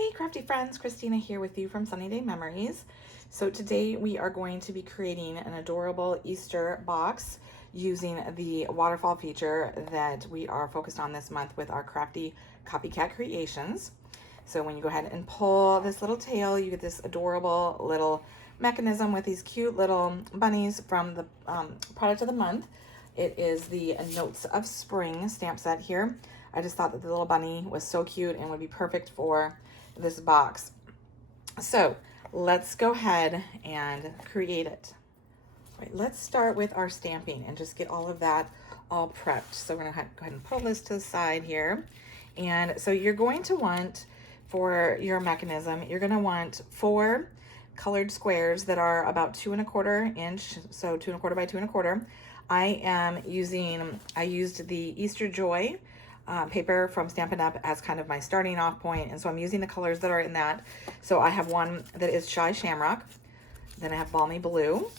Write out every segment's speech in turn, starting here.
Hey crafty friends, Christina here with you from Sunny Day Memories. So today we are going to be creating an adorable Easter box using the waterfall feature that we are focused on this month with our crafty copycat creations. So when you go ahead and pull this little tail, you get this adorable little mechanism with these cute little bunnies from the product of the month. It is the Notes of Spring stamp set here. I just thought that the little bunny was so cute and would be perfect for this box. So let's go ahead and create it. All right, let's start with our stamping and just get all of that all prepped. So we're gonna go ahead and pull this to the side here. And so you're going to want, for your mechanism, you're gonna want 4 colored squares that are about 2 1/4 inch, so 2 1/4 by 2 1/4. I used the Easter Joy paper from Stampin' Up as kind of my starting off point, and so I'm using the colors that are in that. So I have one that is Shy Shamrock, then I have Balmy Blue,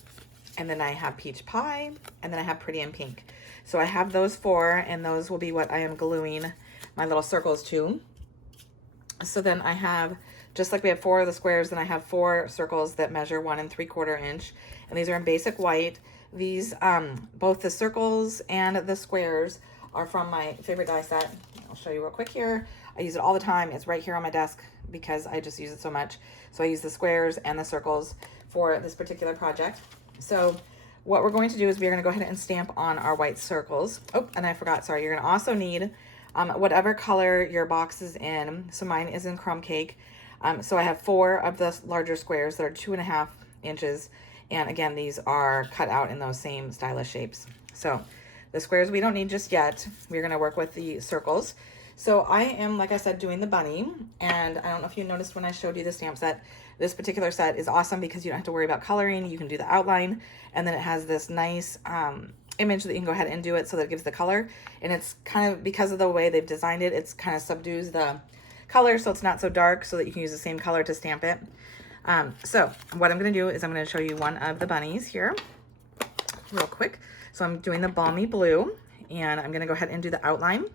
and then I have Peach Pie, and then I have Pretty in Pink. So I have those 4, and those will be what I am gluing my little circles to. So then I have, just like we have 4 of the squares, then I have 4 circles that measure 1 3/4 inch, and these are in basic white. These, both the circles and the squares are from my favorite die set. I'll show you real quick here. I use it all the time. It's right here on my desk because I just use it so much. So I use the squares and the circles for this particular project. So what we're going to do is we're going to go ahead and stamp on our white circles. Oh, and I forgot, sorry. You're going to also need whatever color your box is in. So mine is in Crumb Cake. So I have 4 of the larger squares that are 2 1/2 inches. And again, these are cut out in those same stylish shapes. So the squares we don't need just yet. We're gonna work with the circles. So I am, like I said, doing the bunny. And I don't know if you noticed when I showed you the stamp set, this particular set is awesome because you don't have to worry about coloring. You can do the outline, and then it has this nice image that you can go ahead and do it so that it gives the color. And it's kind of, because of the way they've designed it, it's kind of subdues the color so it's not so dark, so that you can use the same color to stamp it. So what I'm gonna do is I'm gonna show you one of the bunnies here real quick. So I'm doing the Balmy Blue, and I'm gonna go ahead and do the outline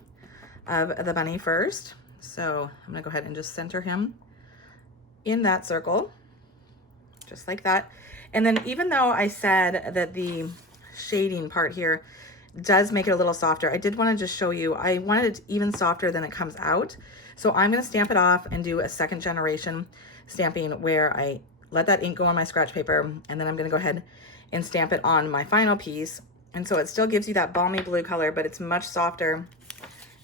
of the bunny first. So I'm gonna go ahead and just center him in that circle, just like that. And then even though I said that the shading part here does make it a little softer, I did wanna just show you, I wanted it even softer than it comes out. So I'm gonna stamp it off and do a second generation stamping where I let that ink go on my scratch paper, and then I'm gonna go ahead and stamp it on my final piece. And so it still gives you that balmy blue color, but it's much softer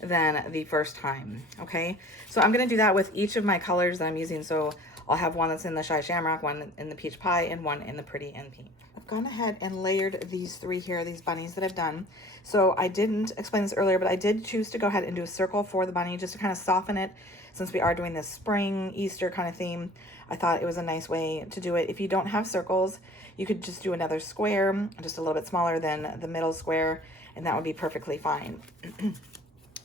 than the first time, okay? So I'm gonna do that with each of my colors that I'm using. So I'll have one that's in the Shy Shamrock, one in the Peach Pie, and one in the Pretty in Pink. I've gone ahead and layered these 3 here, these bunnies that I've done. So I didn't explain this earlier, but I did choose to go ahead and do a circle for the bunny just to kind of soften it. Since we are doing this spring, Easter kind of theme, I thought it was a nice way to do it. If you don't have circles, you could just do another square, just a little bit smaller than the middle square, and that would be perfectly fine.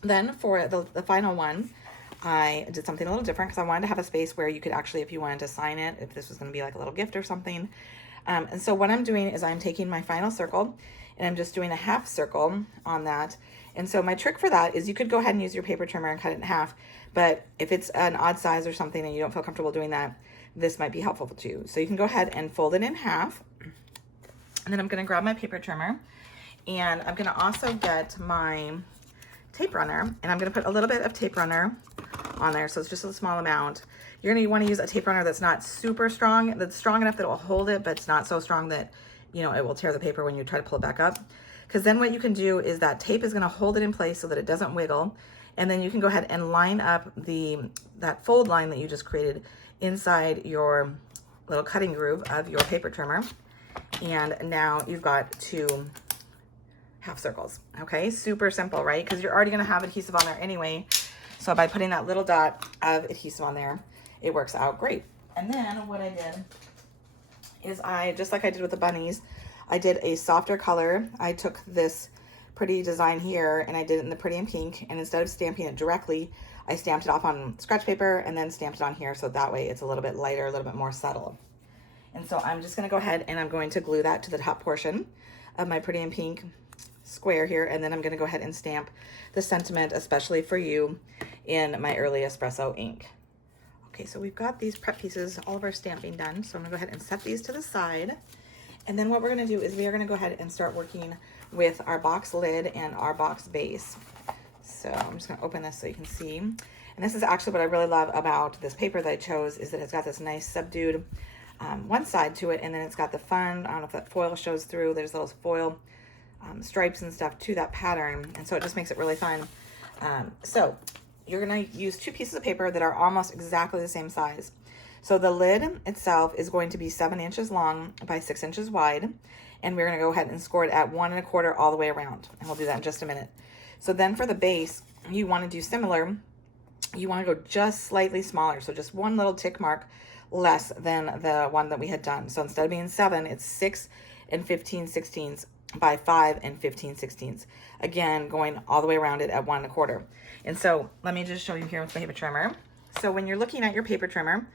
Then for the final one, I did something a little different because I wanted to have a space where you could actually, if you wanted to sign it, if this was going to be like a little gift or something. And so what I'm doing is I'm taking my final circle and I'm just doing a half circle on that. And so my trick for that is you could go ahead and use your paper trimmer and cut it in half. But if it's an odd size or something and you don't feel comfortable doing that, this might be helpful to you. So you can go ahead and fold it in half. And then I'm going to grab my paper trimmer, and I'm going to also get my tape runner, and I'm going to put a little bit of tape runner on there. So it's just a small amount. You're going to want to use a tape runner that's not super strong, that's strong enough that it will hold it, but it's not so strong that, you know, it will tear the paper when you try to pull it back up. Because then what you can do is that tape is going to hold it in place so that it doesn't wiggle. And then you can go ahead and line up that fold line that you just created inside your little cutting groove of your paper trimmer. And now you've got 2 half circles. Okay, super simple, right? Because you're already going to have adhesive on there anyway. So by putting that little dot of adhesive on there, it works out great. And then what I did is just like I did with the bunnies, I did a softer color. I took this pretty design here and I did it in the Pretty in Pink, and instead of stamping it directly, I stamped it off on scratch paper and then stamped it on here, so that way it's a little bit lighter, a little bit more subtle. And so I'm just going to go ahead and I'm going to glue that to the top portion of my Pretty in Pink square here, and then I'm going to go ahead and stamp the sentiment, especially for you, in my early espresso ink. Okay, so we've got these prep pieces, all of our stamping done. So I'm gonna go ahead and set these to the side. And then what we're gonna do is we are gonna go ahead and start working with our box lid and our box base. So I'm just gonna open this so you can see. And this is actually what I really love about this paper that I chose, is that it's got this nice subdued one side to it, and then it's got the fun, I don't know if that foil shows through, there's little foil stripes and stuff to that pattern, and so it just makes it really fun. So you're gonna use 2 pieces of paper that are almost exactly the same size. So the lid itself is going to be 7 inches long by 6 inches wide, and we're gonna go ahead and score it at 1 1/4 all the way around, and we'll do that in just a minute. So then for the base, you wanna do similar. You wanna go just slightly smaller, so just one little tick mark less than the one that we had done. So instead of being 7, it's 6 15/16 by 5 15/16. Again, going all the way around it at 1 1/4. And so let me just show you here with the paper trimmer. So when you're looking at your paper trimmer,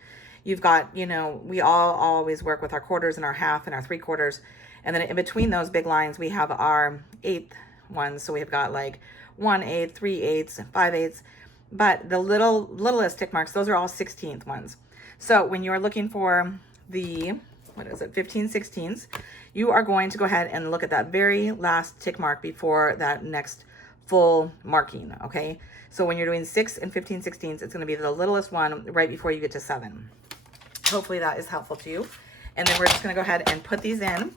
you've got, you know, we all always work with our quarters and our half and our 3/4. And then in between those big lines, we have our 1/8 ones. So we've got like 1/8, 3/8, 5/8. But the littlest tick marks, those are all 16th ones. So when you're looking for the, 15/16, you are going to go ahead and look at that very last tick mark before that next full marking, okay? So when you're doing 6 15/16, it's gonna be the littlest one right before you get to 7. Hopefully that is helpful to you. And then we're just gonna go ahead and put these in,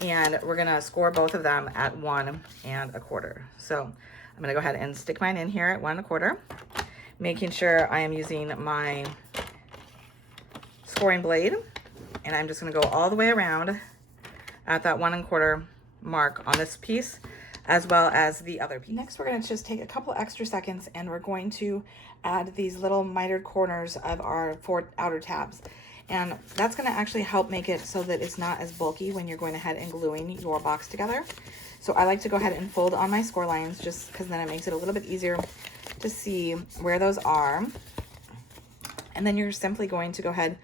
and we're gonna score both of them at 1 1/4. So I'm gonna go ahead and stick mine in here at 1 1/4, making sure I am using my scoring blade, and I'm just gonna go all the way around at that 1 1/4 mark on this piece, as well as the other piece. Next, we're gonna just take a couple extra seconds, and we're going to add these little mitered corners of our 4 outer tabs. And that's gonna actually help make it so that it's not as bulky when you're going ahead and gluing your box together. So I like to go ahead and fold on my score lines, just because then it makes it a little bit easier to see where those are. And then you're simply going to go ahead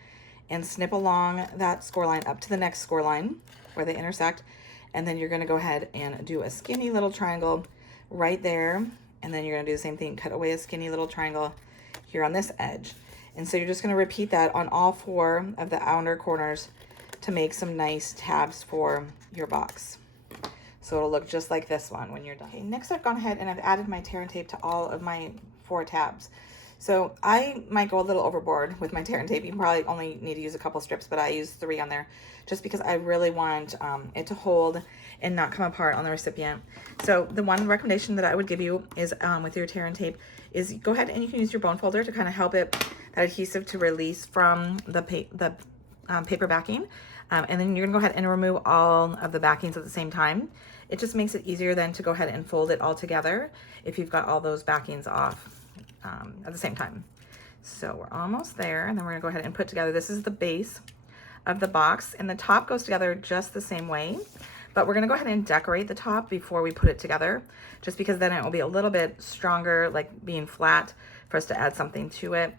and snip along that score line up to the next score line where they intersect. And then you're gonna go ahead and do a skinny little triangle right there. And then you're gonna do the same thing, cut away a skinny little triangle here on this edge. And so you're just gonna repeat that on all 4 of the outer corners to make some nice tabs for your box. So it'll look just like this one when you're done. Okay, next I've gone ahead and I've added my tear and tape to all of my 4 tabs. So I might go a little overboard with my tear and tape. You probably only need to use a couple strips, but I use 3 on there just because I really want it to hold and not come apart on the recipient. So the one recommendation that I would give you is with your tear and tape is go ahead and you can use your bone folder to kind of help it, that adhesive to release from the paper backing. And then you're gonna go ahead and remove all of the backings at the same time. It just makes it easier then to go ahead and fold it all together if you've got all those backings off at the same time. So we're almost there, and then we're gonna go ahead and put together, this is the base of the box, and the top goes together just the same way, but we're gonna go ahead and decorate the top before we put it together, just because then it will be a little bit stronger, like being flat, for us to add something to it.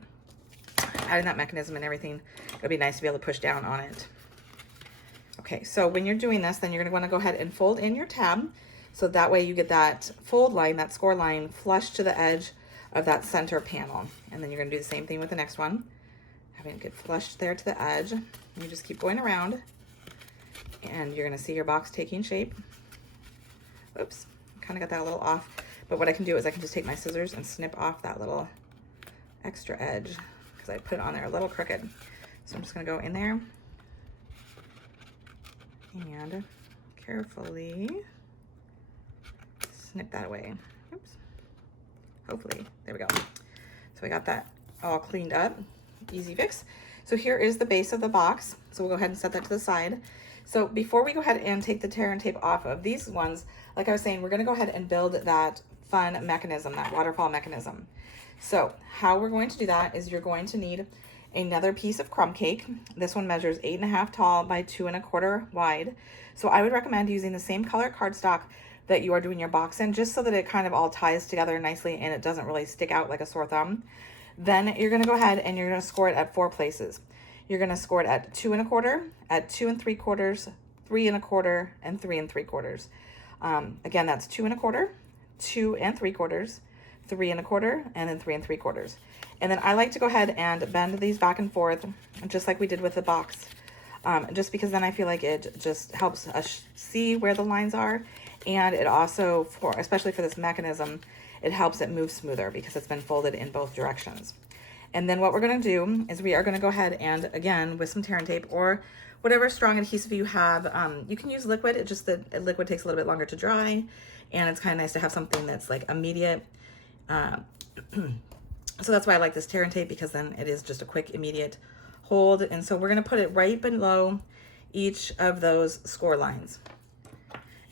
Adding that mechanism and everything, it'll be nice to be able to push down on it. Okay, so when you're doing this, then you're gonna wanna go ahead and fold in your tab, so that way you get that fold line, that score line, flush to the edge of that center panel. And then you're gonna do the same thing with the next one. Having it get flushed there to the edge. And you just keep going around, and you're gonna see your box taking shape. Oops, kind of got that a little off. But what I can do is I can just take my scissors and snip off that little extra edge, because I put it on there a little crooked. So I'm just gonna go in there and carefully snip that away. Oops. Hopefully, there we go. So we got that all cleaned up, easy fix. So here is the base of the box. So we'll go ahead and set that to the side. So before we go ahead and take the tear and tape off of these ones, like I was saying, we're gonna go ahead and build that fun mechanism, that waterfall mechanism. So how we're going to do that is you're going to need another piece of crumb cake. This one measures 8.5 tall by 2 1/4 wide. So I would recommend using the same color cardstock that you are doing your box in, just so that it kind of all ties together nicely and it doesn't really stick out like a sore thumb. Then you're gonna go ahead and you're gonna score it at 4 places. You're gonna score it at 2 1/4, at 2 3/4, 3 1/4, and 3 3/4. Again, that's 2 1/4, 2 3/4, 3 1/4, and then 3 3/4. And then I like to go ahead and bend these back and forth, just like we did with the box, just because then I feel like it just helps us see where the lines are. And it also, especially for this mechanism, it helps it move smoother because it's been folded in both directions. And then what we're going to do is we are going to go ahead and, again, with some tear and tape or whatever strong adhesive you have, you can use liquid. It's just that liquid takes a little bit longer to dry, and it's kind of nice to have something that's like immediate. So that's why I like this tear and tape, because then it is just a quick, immediate hold. And so we're going to put it right below each of those score lines.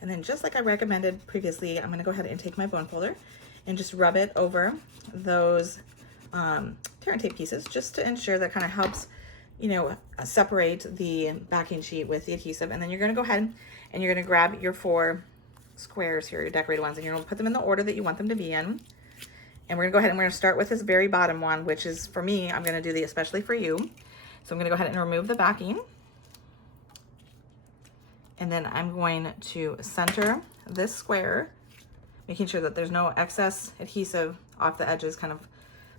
And then, just like I recommended previously, I'm going to go ahead and take my bone folder and just rub it over those tear and tape pieces, just to ensure that kind of helps, you know, separate the backing sheet with the adhesive. And then you're going to go ahead and you're going to grab your 4 squares here, your decorated ones, and you're going to put them in the order that you want them to be in. And we're going to go ahead and we're going to start with this very bottom one, which is, for me, I'm going to do the especially for you. So I'm going to go ahead and remove the backing. And then I'm going to center this square, making sure that there's no excess adhesive off the edges. Kind of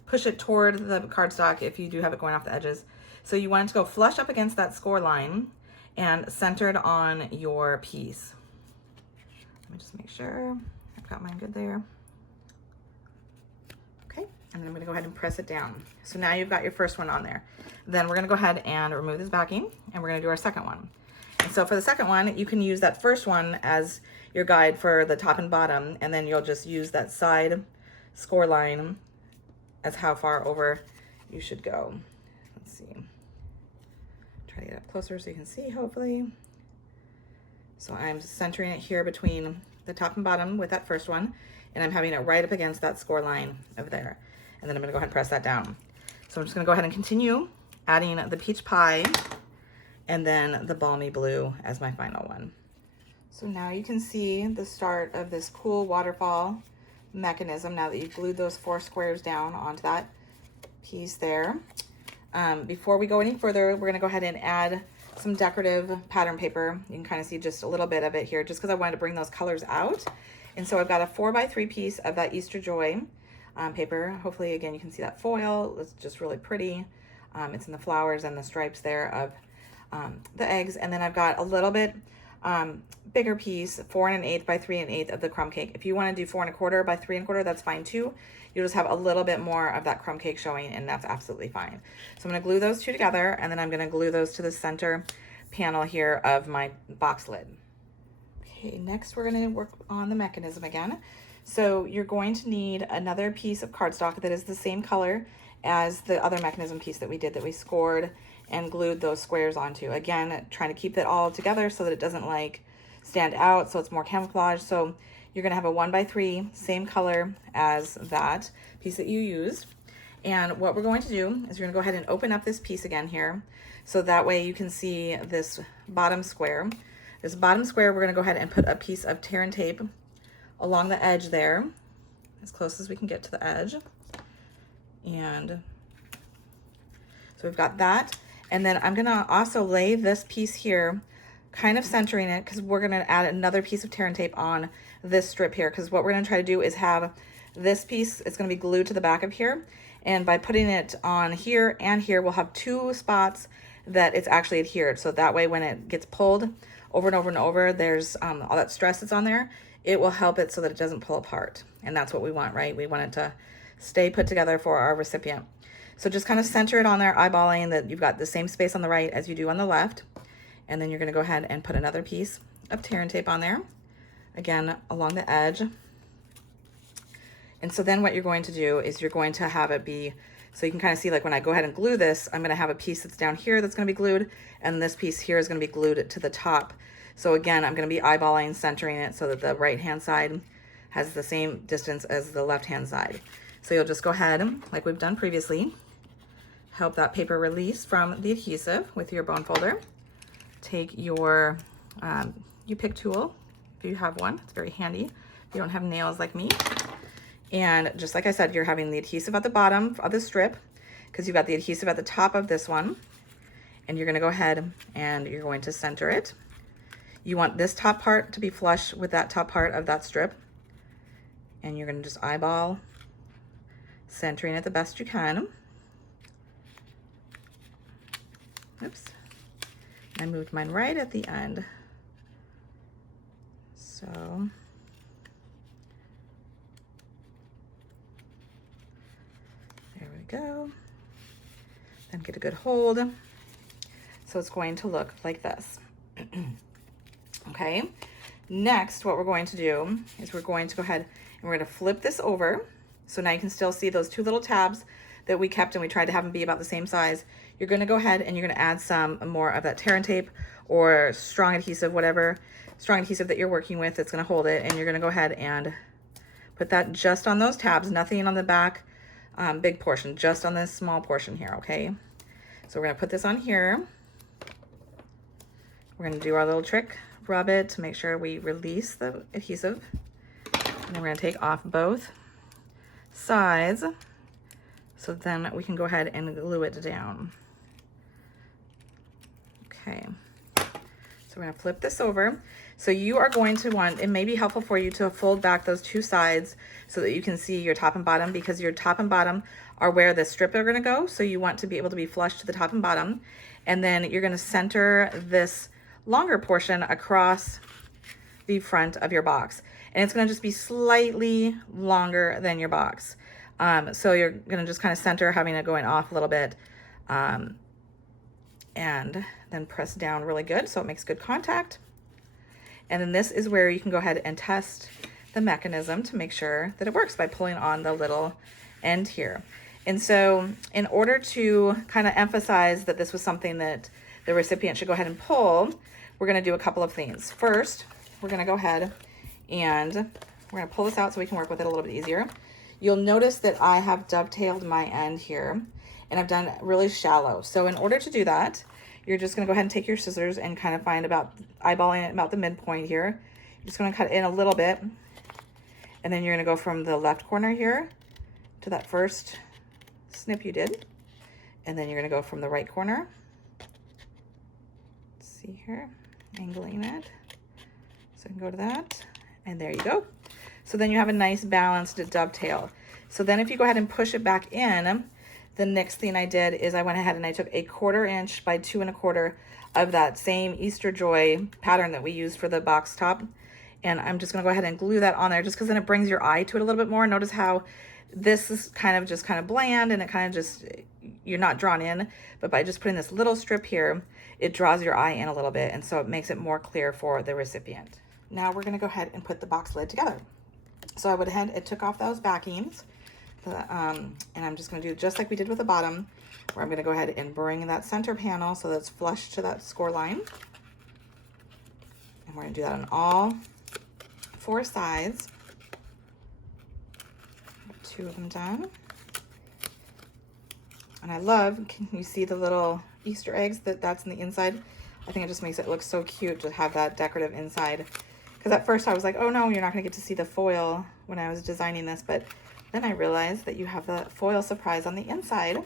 push it toward the cardstock if you do have it going off the edges. So you want it to go flush up against that score line and centered on your piece. Let me just make sure I've got mine good there. Okay, and then I'm gonna go ahead and press it down. So now you've got your first one on there. Then we're gonna go ahead and remove this backing, and we're gonna do our second one. And so for the second one, you can use that first one as your guide for the top and bottom, and then you'll just use that side score line as how far over you should go. Let's see. Try to get up closer so you can see, hopefully. So I'm centering it here between the top and bottom with that first one, and I'm having it right up against that score line over there. And then I'm gonna go ahead and press that down. So I'm just gonna go ahead and continue adding the peach pie and then the balmy blue as my final one. So now you can see the start of this cool waterfall mechanism now that you've glued those 4 squares down onto that piece there. Before we go any further, we're gonna go ahead and add some decorative pattern paper. You can kind of see just a little bit of it here, just because I wanted to bring those colors out. And so I've got a 4x3 piece of that Easter Joy paper. Hopefully, again, you can see that foil. It's just really pretty. It's in the flowers and the stripes there of the eggs. And then I've got a little bit bigger piece, 4 1/8 by 3 1/8 of the crumb cake. If you want to do 4 1/4 by 3 1/4, that's fine too. You'll just have a little bit more of that crumb cake showing, and that's absolutely fine. So I'm going to glue those two together, and then I'm going to glue those to the center panel here of my box lid. Okay, next we're going to work on the mechanism again. So you're going to need another piece of cardstock that is the same color as the other mechanism piece that we did, that we scored and glued those squares onto. Again, trying to keep it all together so that it doesn't like stand out, so it's more camouflage. So you're gonna have a 1x3, same color as that piece that you used. And what we're going to do is you're gonna go ahead and open up this piece again here, so that way you can see this bottom square. This bottom square, we're gonna go ahead and put a piece of tear and tape along the edge there, as close as we can get to the edge. And so we've got that. And then I'm gonna also lay this piece here, kind of centering it, because we're gonna add another piece of tear and tape on this strip here, because what we're gonna try to do is have this piece, it's gonna be glued to the back of here. And by putting it on here and here, we'll have 2 spots that it's actually adhered. So that way when it gets pulled over and over and over, there's all that stress that's on there, it will help it so that it doesn't pull apart. And that's what we want, right? We want it to stay put together for our recipient. So just kind of center it on there, eyeballing that you've got the same space on the right as you do on the left. And then you're gonna go ahead and put another piece of tear and tape on there, again, along the edge. And so then what you're going to do is you're going to have it be, so you can kind of see, like when I go ahead and glue this, I'm gonna have a piece that's down here that's gonna be glued, and this piece here is gonna be glued to the top. So again, I'm gonna be eyeballing, centering it so that the right-hand side has the same distance as the left-hand side. So you'll just go ahead, like we've done previously, help that paper release from the adhesive with your bone folder. Take your U-pick tool, if you have one, it's very handy. If you don't have nails like me. And just like I said, you're having the adhesive at the bottom of the strip, because you've got the adhesive at the top of this one. And you're gonna go ahead and you're going to center it. You want this top part to be flush with that top part of that strip. And you're gonna just eyeball centering it the best you can. Oops. I moved mine right at the end. So there we go. Then get a good hold. So it's going to look like this. Okay. Next, what we're going to do is we're going to go ahead and we're going to flip this over. So now you can still see those two little tabs that we kept and we tried to have them be about the same size. You're going to go ahead and you're going to add some more of that tear and tape or strong adhesive, whatever strong adhesive that you're working with that's going to hold it. And you're going to go ahead and put that just on those tabs, nothing on the back big portion, just on this small portion here, okay? So we're going to put this on here. We're going to do our little trick, rub it to make sure we release the adhesive. And then we're going to take off both sides so then we can go ahead and glue it down. Okay, so we're going to flip this over. So you are going to want, it may be helpful for you to fold back those two sides so that you can see your top and bottom, because your top and bottom are where the strip are going to go. So you want to be able to be flush to the top and bottom. And then you're going to center this longer portion across the front of your box. And it's going to just be slightly longer than your box. So you're going to just kind of center, having it going off a little bit. And then press down really good so it makes good contact. And then this is where you can go ahead and test the mechanism to make sure that it works by pulling on the little end here. And so in order to kind of emphasize that this was something that the recipient should go ahead and pull, we're going to do a couple of things. First, we're going to go ahead and we're going to pull this out so we can work with it a little bit easier. You'll notice that I have dovetailed my end here and I've done really shallow. So in order to do that, you're just going to go ahead and take your scissors and kind of find about eyeballing it about the midpoint here. You're just going to cut in a little bit. And then you're going to go from the left corner here to that first snip you did. And then you're going to go from the right corner. Let's see here, angling it. So you can go to that. And there you go. So then you have a nice balanced dovetail. So then if you go ahead and push it back in, the next thing I did is I went ahead and I took 1/4 inch by 2 1/4 of that same Easter Joy pattern that we used for the box top. And I'm just gonna go ahead and glue that on there just because then it brings your eye to it a little bit more. Notice how this is kind of bland and it kind of just, you're not drawn in, but by just putting this little strip here, it draws your eye in a little bit. And so it makes it more clear for the recipient. Now we're gonna go ahead and put the box lid together. So I went ahead and took off those backings. And I'm just going to do just like we did with the bottom, where I'm going to go ahead and bring that center panel so that's flush to that score line. And we're going to do that on all 4 sides. 2 of them done. And I love, can you see the little Easter eggs that's in the inside? I think it just makes it look so cute to have that decorative inside. Because at first I was like, oh no, you're not going to get to see the foil when I was designing this, but then I realized that you have the foil surprise on the inside,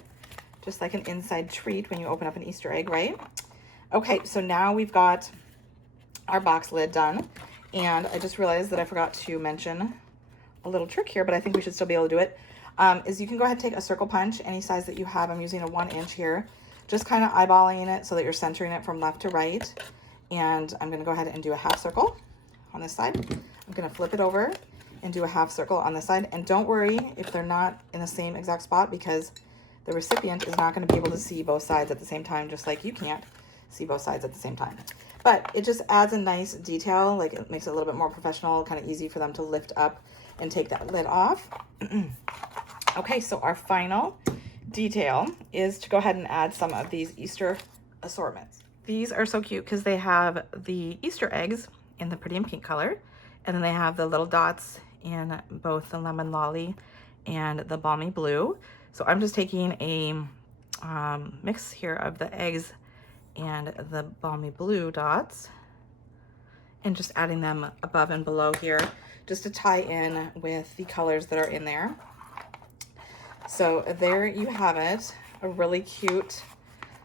just like an inside treat when you open up an Easter egg, right? Okay, so now we've got our box lid done. And I just realized that I forgot to mention a little trick here, but I think we should still be able to do it. Is you can go ahead and take a circle punch, any size that you have. I'm using a 1 inch here, just kind of eyeballing it so that you're centering it from left to right. And I'm going to go ahead and do a half circle on this side. I'm going to flip it over and do a half circle on this side. And don't worry if they're not in the same exact spot, because the recipient is not going to be able to see both sides at the same time, just like you can't see both sides at the same time. But it just adds a nice detail, like it makes it a little bit more professional, kind of easy for them to lift up and take that lid off. Okay, so our final detail is to go ahead and add some of these Easter assortments. These are so cute because they have the Easter eggs in the pretty and pink color, and then they have the little dots in both the lemon lolly and the balmy blue. So I'm just taking a mix here of the eggs and the balmy blue dots and just adding them above and below here just to tie in with the colors that are in there. So there you have it, a really cute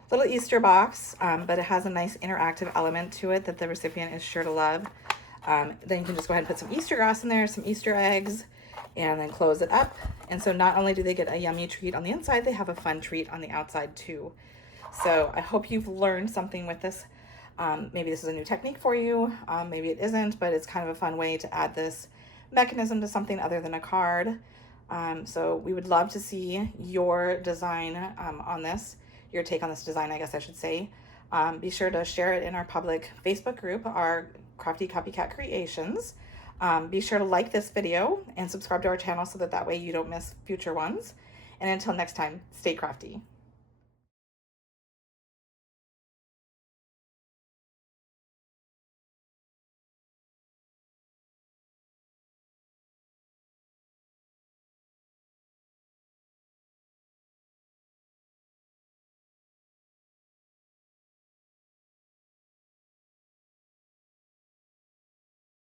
little Easter box, but it has a nice interactive element to it that the recipient is sure to love. Then you can just go ahead and put some Easter grass in there, some Easter eggs, and then close it up. And so not only do they get a yummy treat on the inside, they have a fun treat on the outside too. So I hope you've learned something with this. Maybe this is a new technique for you, maybe it isn't, but it's kind of a fun way to add this mechanism to something other than a card. So we would love to see your design on this, your take on this design, I guess I should say. Be sure to share it in our public Facebook group, our Crafty Copycat Creations. Be sure to like this video and subscribe to our channel so that way you don't miss future ones. And until next time, stay crafty.